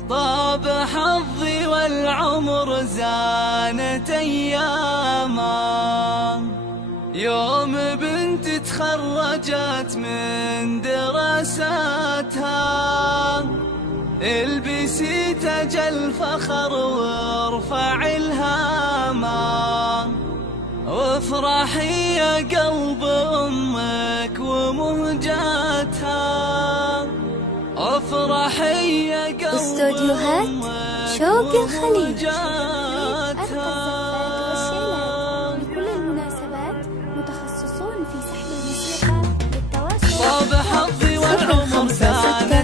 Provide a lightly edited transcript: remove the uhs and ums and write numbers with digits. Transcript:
طاب حظي والعمر زانت أيامه، يوم بنت تخرجت من دراساتها. البسي تاج الفخر وارفع الهامة، وافرحي يا قلب أمك ومهجاتها، افرحي يا قلب استوديوهات شوق الخليج. لكل المناسبات متخصصون في سحب الموسيقى. للتواصل طاب حظي والعمر زانت